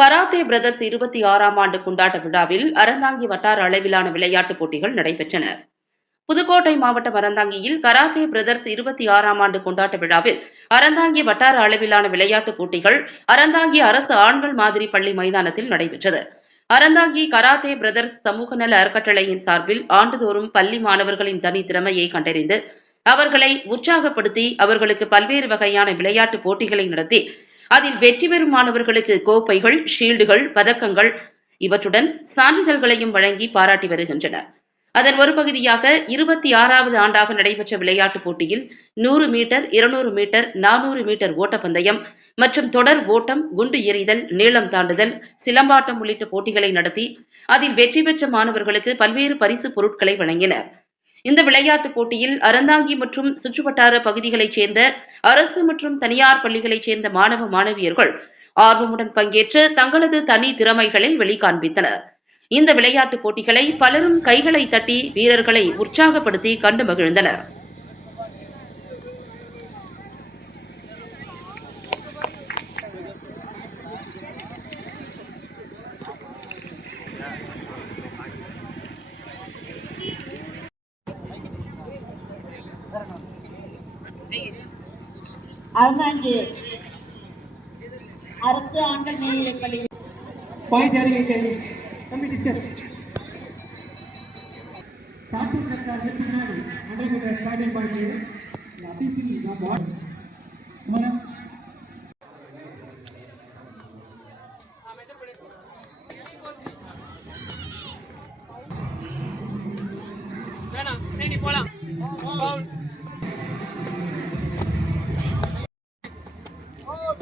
Karate brothers இருபத்தி ஆறாம் ஆண்டு கொண்டாட்ட விழாவில் அறந்தாங்கி வட்டார அளவிலான விளையாட்டுப் போட்டிகள் நடைபெற்றன. புதுக்கோட்டை மாவட்டம் அறந்தாங்கியில் கராத்தே பிரதர்ஸ் இருபத்தி ஆறாம் ஆண்டு கொண்டாட்ட விழாவில் அறந்தாங்கி வட்டார அளவிலான விளையாட்டுப் போட்டிகள் அறந்தாங்கி அரசு ஆண்கள் மாதிரி பள்ளி மைதானத்தில் நடைபெற்றது. அறந்தாங்கி கராத்தே பிரதர்ஸ் சமூக நல அறக்கட்டளையின் சார்பில் ஆண்டுதோறும் பள்ளி மாணவர்களின் தனி திறமையை கண்டறிந்து அவர்களை உற்சாகப்படுத்தி அவர்களுக்கு பல்வேறு வகையான விளையாட்டுப் போட்டிகளை நடத்தி அதில் வெற்றி பெறும் மாணவர்களுக்கு கோப்பைகள் ஷீல்டுகள் பதக்கங்கள் இவற்றுடன் சான்றிதழ்களையும் வழங்கி பாராட்டி வருகின்றனர். அதன் ஒரு பகுதியாக இருபத்தி ஆறாவது ஆண்டாக நடைபெற்ற விளையாட்டுப் போட்டியில் நூறு மீட்டர் இருநூறு மீட்டர் நானூறு மீட்டர் ஓட்டப்பந்தயம் மற்றும் தொடர் ஓட்டம் குண்டு எறிதல் நீளம் தாண்டுதல் சிலம்பாட்டம் உள்ளிட்ட போட்டிகளை நடத்தி அதில் வெற்றி பெற்ற மாணவர்களுக்கு பல்வேறு பரிசு பொருட்களை வழங்கினர். இந்த விளையாட்டுப் போட்டியில் அறந்தாங்கி மற்றும் சுற்றுவட்டார பகுதிகளைச் சேர்ந்த அரசு மற்றும் தனியார் பள்ளிகளைச் சேர்ந்த மாணவ மாணவியர்கள் ஆர்வமுடன் பங்கேற்று தங்களது தனி திறமைகளை வெளிக்காண்பித்தனர். இந்த விளையாட்டுப் போட்டிகளை பலரும் கைகளை தட்டி வீரர்களை உற்சாகப்படுத்தி கண்டு மகிழ்ந்தனர். அறந்தாங்கி அரசு ஆண்கள் மேல்நிலைப் பள்ளி. Point area தம்பி டிஸ்கஸ் சாப்பிட்டு பின்னாடி நடைபெற்ற ஸ்டார்டிங் பாயிண்ட் அபிசி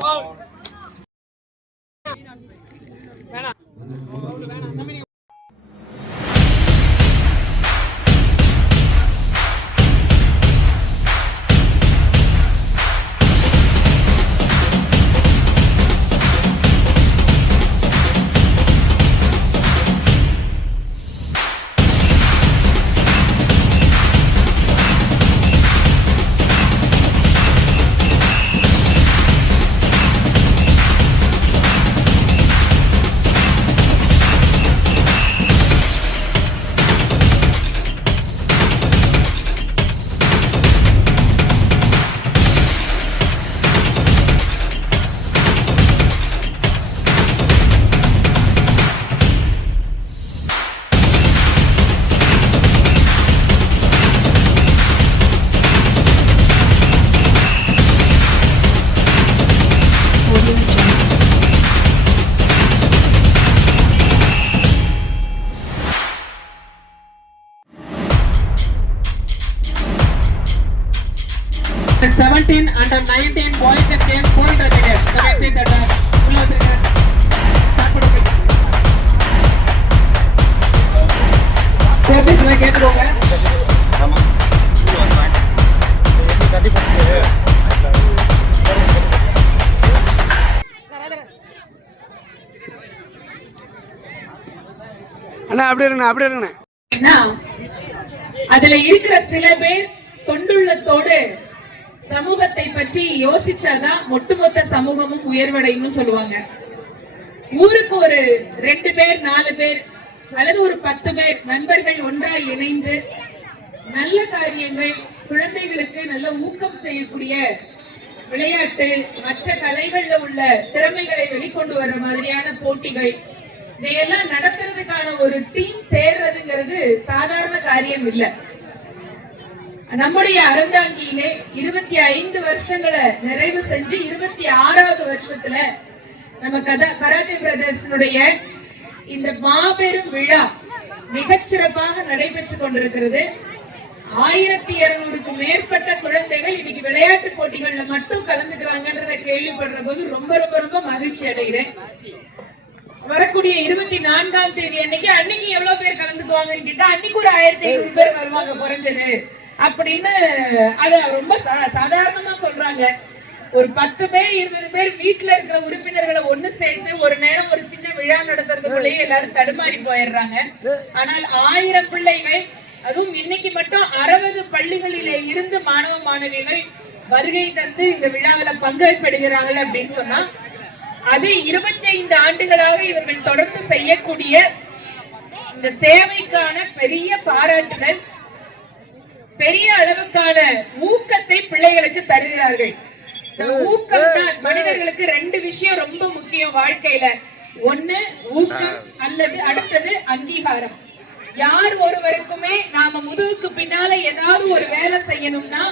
out. 17 under 19 boys and girls 400 meter. The next in that uh, உள்ள வந்துருங்க. கேட்டுக்கோங்க. அண்ணா அப்படியே இருங்கண்ணா அப்படியே இருங்கண்ணா அதுல இருக்கிற சில பேர் தொண்டுள்ளத்தோடு சமூகத்தை பற்றி யோசிச்சாதான் ஒட்டுமொத்த சமூகமும் உயர்வடையும்னு சொல்லுவாங்க. ஊருக்கு ஒரு ரெண்டு பேர் நாலு பேர் அல்லது ஒரு பத்து பேர் நண்பர்கள் ஒன்றாய் இணைந்து நல்ல காரியங்கள் குழந்தைகளுக்கு நல்ல ஊக்கம் செய்யக்கூடிய விளையாட்டு மற்ற கலைகள்ல உள்ள திறமைகளை வெளிக்கொண்டு வர்ற மாதிரியான போட்டிகள் இதையெல்லாம் நடத்துறதுக்கான ஒரு டீம் சேர்றதுங்கிறது சாதாரண காரியம் இல்லை. நம்முடைய அறந்தாங்கியிலே இருபத்தி ஐந்து வருஷங்களை நிறைவு செஞ்சு இருபத்தி ஆறாவது வருஷத்துல நம்ம கதா கராத்தே பிரதர்சனுடைய இந்த மாபெரும் விழா மிகச்சிறப்பாக நடைபெற்று கொண்டிருக்கிறது. ஆயிரத்தி இருநூறுக்கு மேற்பட்ட குழந்தைகள் இன்னைக்கு விளையாட்டு போட்டிகள்ல மட்டும் கலந்துக்கிறாங்கன்றத கேள்விப்படுற போது ரொம்ப ரொம்ப ரொம்ப மகிழ்ச்சி அடைகிறேன். வரக்கூடிய இருபத்தி நான்காம் தேதி அன்னைக்கு அன்னைக்கு எவ்வளவு பேர் கலந்துக்குவாங்கன்னு கேட்டா அன்னைக்கு ஒரு ஆயிரத்தி ஐநூறு பேர் வருவாங்க குறைஞ்சது. அப்படின்னு அத ரொம்ப சா- சாதாரணமா சொல்றாங்க. ஒரு பத்து பேர் இருபது பேர் வீட்டுல இருக்கிற உறுப்பினர்களை ஒண்ணு சேர்த்து ஒரு நேரம் ஒரு சின்ன விழா நடத்துறதுக்குள்ளேயே எல்லாரும் தடுமாறி போயிடுறாங்க. ஆனால் ஆயிரம் பிள்ளைகள் அதுவும் இன்னைக்கு மட்டும் அறுபது பள்ளிகளிலே இருந்து மாணவ மாணவிகள் வருகை தந்து இந்த விழாவில பங்கேற்படுகிறார்கள் அப்படின்னு சொன்னா அது இருபத்தி ஐந்து ஆண்டுகளாக இவர்கள் தொடர்ந்து செய்யக்கூடிய இந்த சேவைக்கான பெரிய பாராட்டுதல். பெரிய அளவுக்கான ஊக்கத்தை பிள்ளைகளுக்கு தருகிறார்கள். ஊக்கம் தான் மனிதர்களுக்கு ரெண்டு விஷயம் ரொம்ப முக்கியம் வாழ்க்கையில. ஒண்ணு ஊக்கம் அல்லது அடுத்தது அங்கீகாரம். யார் ஒருவருக்குமே நாம முதுகுக்கு பின்னால ஏதாவது ஒரு வேலை செய்யணும்னா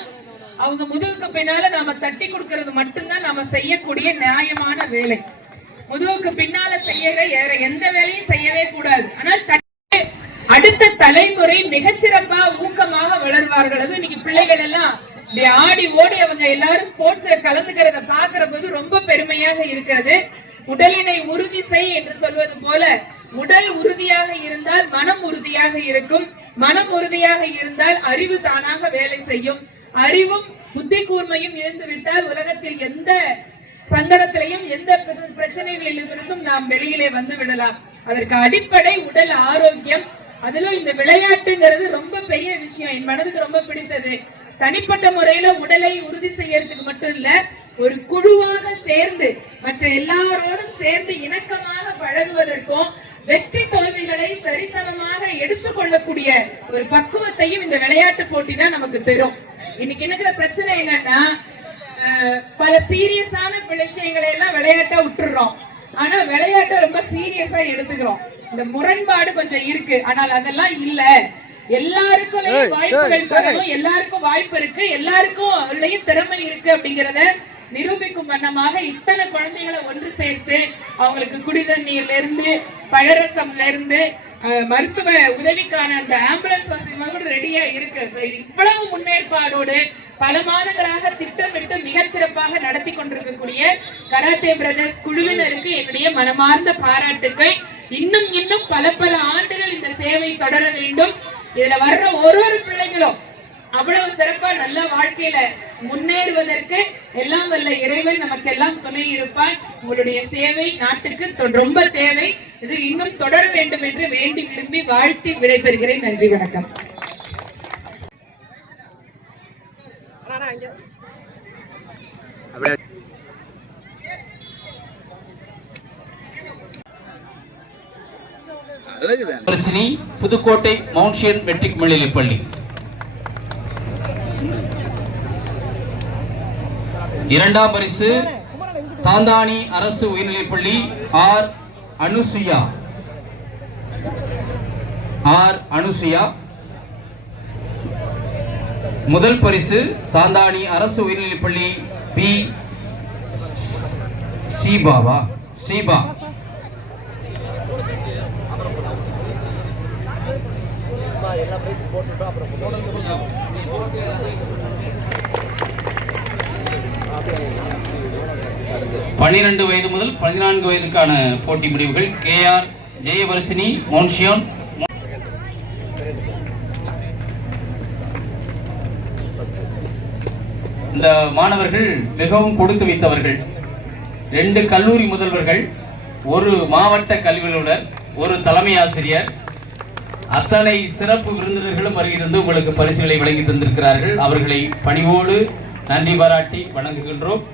அவங்க முதுகுக்கு பின்னால நாம தட்டி கொடுக்கிறது மட்டும்தான் நாம செய்யக்கூடிய நியாயமான வேலை. முதுகுக்கு பின்னால செய்யற வேற எந்த வேலையும் செய்யவே கூடாது. ஆனால் அடுத்த தலைமுறை மிகச்சிறப்பா ஊக்கமாக வளர்வார்கள். அதுவும் இன்னைக்கு பிள்ளைகள் எல்லாம் இப்படி ஆடி ஓடி அவங்க எல்லாரும் ஸ்போர்ட்ஸ்ல கலந்துக்கிறத பாக்குற போது ரொம்ப பெருமையாக இருக்கிறது. உடலினை உறுதி செய் என்று சொல்வது போல உடல் உறுதியாக இருந்தால் மனம் உறுதியாக இருக்கும். மனம் உறுதியாக இருந்தால் அறிவு தானாக வேலை செய்யும். அறிவும் புத்தி கூர்மையும் இருந்து விட்டால் உலகத்தில் எந்த சங்கடத்திலையும் எந்த பிர- பிரச்சனைகளிலும் இருந்தும் நாம் வெளியிலே வந்து விடலாம். அதற்கு அடிப்படை உடல் ஆரோக்கியம் அதுல இந்த விளையாட்டுங்கிறது ரொம்ப பெரிய விஷயம். என் மனதுக்கு ரொம்ப பிடித்தது. தனிப்பட்ட முறையில உடலை உறுதி செய்யறதுக்கு மட்டும் இல்ல ஒரு குழுவாக சேர்ந்து மற்ற எல்லாரோடும் சேர்ந்து இணக்கமாக பழகுவதற்கும் வெற்றி தோல்விகளை சரிசமமாக எடுத்துக்கொள்ளக்கூடிய ஒரு பக்குவத்தையும் இந்த விளையாட்டு போட்டி தான் நமக்கு தரும். இன்னைக்கு இருக்கிற பிரச்சனை என்னன்னா பல சீரியஸான விஷயங்களை எல்லாம் விளையாட்டா விட்டுறோம். ஆனா விளையாட்டை ரொம்ப சீரியஸா எடுத்துக்கிறோம். இந்த முரண்பாடு கொஞ்சம் இருக்கு. ஆனால் அதெல்லாம் இல்ல. எல்லாருக்கும் வாய்ப்புகள் எல்லாருக்கும் வாய்ப்பு இருக்கு. எல்லாருக்கும் திறமை இருக்கு அப்படிங்கறத நிரூபிக்கும் வண்ணமாக இத்தனை குழந்தைகளை ஒன்று சேர்த்து அவங்களுக்கு குடிதண்ணீர்ல இருந்து பழரசம்ல இருந்து மருத்துவ உதவிக்கான அந்த ஆம்புலன்ஸ் வசதி கூட ரெடியா இருக்கு. இவ்வளவு முன்னேற்பாடோடு பல மாதங்களாக திட்டமிட்டு மிகச்சிறப்பாக நடத்தி கொண்டிருக்கக்கூடிய கராத்தே பிரதர்ஸ் குழுவினருக்கு என்னுடைய மனமார்ந்த பாராட்டுக்கள். இன்னும் இன்னும் பல பல ஆண்டுகள் இந்த சேவை தொடர வேண்டும். இதுல வர்ற ஒரு ஒரு பிள்ளைகளும் அவ்வளவு சிறப்பா நல்ல வாழ்க்கையில முன்னேறுவதற்கு எல்லாம் வல்ல இறைவன் நமக்கெல்லாம் துணை இருப்பான். உங்களுடைய சேவை நாட்டுக்கு தொ- ரொம்ப தேவை. இது இன்னும் தொடர வேண்டும் என்று வேண்டி விரும்பி வாழ்த்தி விடைபெறுகிறேன். நன்றி வணக்கம். அப்படியே புதுக்கோட்டை மவுன்ஷியன் மெட்ரிக் மேல்நிலைப் பள்ளி. இரண்டாம் பரிசு தாந்தானி அரசு உயர்நிலைப் பள்ளி ஆர். அனுசுயா. ஆர். அனுசுயா. முதல் பரிசு தாந்தானி அரசு உயர்நிலைப்பள்ளி பி ஸ்ரீபாவா ஸ்ரீபா. பன்னிரண்டு வயது முதல் பதினான்கு வயதுக்கான போட்டி முடிவுகள் கே ஆர் ஜெயவர்சினி மோன்ஷியோன் இந்த மாணவர்கள் மிகவும் கொடுத்து வைத்தவர்கள். ரெண்டு கல்லூரி முதல்வர்கள் ஒரு மாவட்ட கல்வியாளர் ஒரு தலைமை ஆசிரியர். அத்தனை சிறப்பு விருந்தினர்களும் வருகிறது உங்களுக்கு பரிசுகளை வழங்கி தந்திருக்கிறார்கள். அவர்களை பணிவோடு நன்றி பாராட்டி வணங்குகின்றோம்.